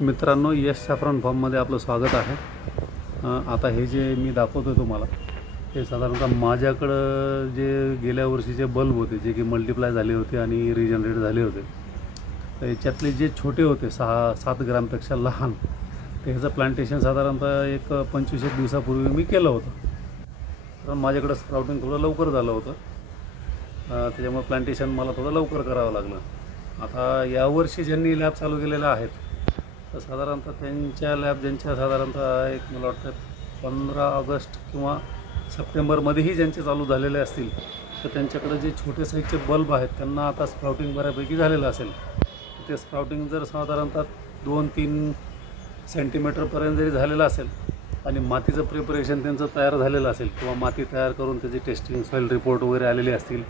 मित्रांनो, यश सॅफ्रॉन फार्ममध्ये आपलं स्वागत आहे। आता हे जे मी दाखवतो तुम्हाला हे साधारणतः माझ्याकडं जे गेल्या वर्षीचे बल्ब होते जे की मल्टिप्लाय झाले होते आणि रिजनरेट झाले होते, तर याच्यातले जे छोटे होते 6-7 ग्रामपेक्षा लहान, ते ह्याचं प्लांटेशन साधारणतः एक 25 दिवसापूर्वी मी केलं होतं। कारण माझ्याकडं स्प्राउटिंग थोडं लवकर झालं होतं, त्याच्यामुळे प्लांटेशन मला थोडं लवकर करावं लागलं। आता यावर्षी ज्यांनी लॅब चालू केलेल्या आहेत तर साधारणतः त्यांच्या लॅब ज्यांच्या साधारणतः एक मला वाटतं 15 ऑगस्ट किंवा सप्टेंबरमध्येही ज्यांचे चालू झालेले असतील, तर त्यांच्याकडे जे छोटे साईजचे बल्ब आहेत त्यांना आता स्प्राउटिंग बऱ्यापैकी झालेलं असेल। ते स्प्राउटिंग जर साधारणतः 2-3 सेंटीमीटरपर्यंत जरी झालेलं असेल आणि मातीचं प्रिपरेशन त्यांचं तयार झालेलं असेल किंवा माती तयार करून त्याची टेस्टिंग सॉईल रिपोर्ट वगैरे आलेले असतील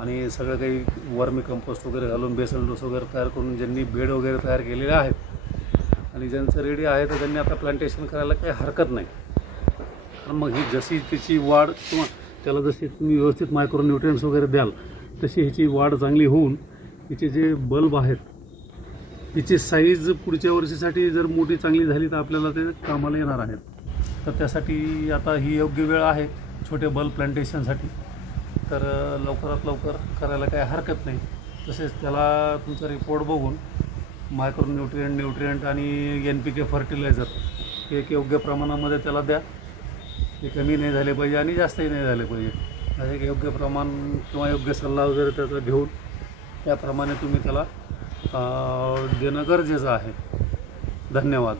आणि सगळं काही वर्मी कंपोस्ट वगैरे घालून बेसल डोस वगैरे तयार करून ज्यांनी बेड वगैरे तयार केलेले आहेत आणि ज्यांचं रेडी आहे तर त्यांनी आता प्लांटेशन करायला काही हरकत नाही। कारण मग ही जशी त्याची वाढ किंवा त्याला जशी तुम्ही व्यवस्थित मायक्रोन्यूट्रिएंट्स वगैरे द्याल तशी ह्याची वाढ चांगली होऊन हिचे जे बल्ब आहेत हिची साईज पुढच्या वर्षीसाठी जर मोठी चांगली झाली तर आपल्याला ते कामाला येणार आहेत। तर त्यासाठी आता ही योग्य वेळ आहे छोटे बल्ब प्लांटेशनसाठी। तर लवकरात लवकर करायला काही हरकत नाही। तसेच त्याला तुमचा रिपोर्ट बघून न्यूट्रिएंट आणि NPK फर्टिलायझर हे एक योग्य प्रमाणामध्ये त्याला द्या। हे कमी नाही झाले पाहिजे आणि जास्तही नाही झाले पाहिजे। असे एक योग्य प्रमाण किंवा योग्य सल्ला वगैरे त्याचा घेऊन त्याप्रमाणे तुम्ही त्याला देणं गरजेचं आहे। धन्यवाद।